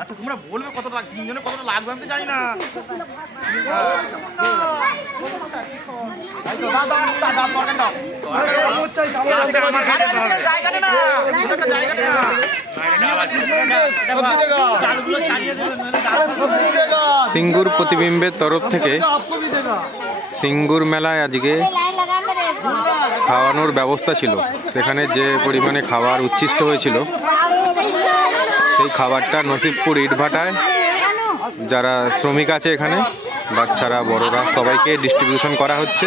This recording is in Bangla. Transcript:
আচ্ছা তোমরা বলবে কত লাগ তিনজনে কতটা লাগবে আমি তো জানি না জায়গাটা না জায়গাটা না সিঙ্গুর প্রতিবিম্বের তরফ থেকে সিঙ্গুর মেলায় আজকে খাওয়ানোর ব্যবস্থা ছিল। সেখানে যে পরিমাণে খাবার উচ্ছিষ্ট হয়েছিল, সেই খাবারটা নসিবপুর ইটভাটায় যারা শ্রমিক আছে এখানে, বাচ্চারা, বড়রা সবাইকে ডিস্ট্রিবিউশন করা হচ্ছে।